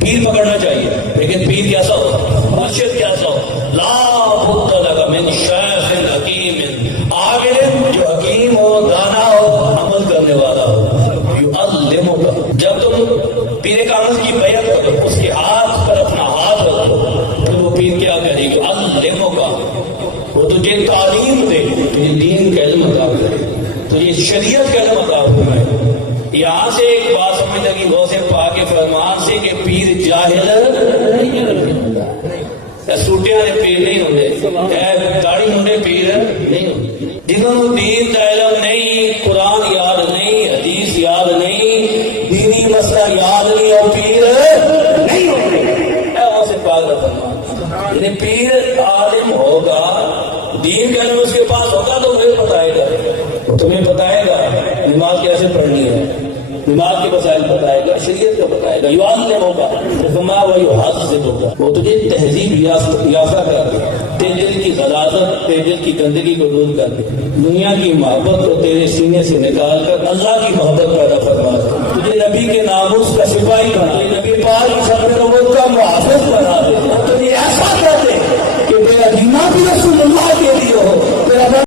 پیر پکڑنا چاہیے، لیکن پیر کیسا ہو، مرشد کیسا ہو، لا بد لک من شیخ حکیم، عامل جو حکیم ہو، دانا ہو، عمل کرنے والا ہو، یعلمک، جب تم پیر کامل کی بیعت کرو، اس کے ہاتھ پر اپنا ہاتھ رکھو، پھر وہ پیر کیا کرے گا، یعلمک، وہ تجھے تعلیم دے، تجھے دین کا علم عطا کرے، تجھے شریعت کا علم عطا فرمائے۔ یہاں سے ایک بات سمجھ لگی غوث پاک کے فرمان سے کہ پیر جاہل نہیں ہوتا، سوٹے والے پیر نہیں ہوتے، داڑھی منڈے پیر نہیں ہوتے، جنہوں نے دین کا علم نہیں، قرآن یاد نہیں، حدیث یاد نہیں، دینی مسئلہ یاد نہیں، اور پیر نہیں ہوتے۔ غوث پاک کا فرمان، یعنی پیر عالم ہوگا، دین کا علم اس کے پاس ہوگا تو تمہیں بتائے گا نماز کیسے پڑھنی ہے، نماز کے مسائل بتائے گا، شریعت کا بتائے گا، یعلم ہوگا، وہی ہاتھ سے ہوگا، وہ تجھے تہذیب یافتہ کر دے، تیرے دل کی غلاظت، تیرے دل کی گندگی کو دور کر دے، دنیا کی محبت کو تیرے سینے سے نکال کر اللہ کی محبت پیدا فرما دے، تجھے نبی کے ناموس کا سپاہی بنا، نبی پاک کی خدمت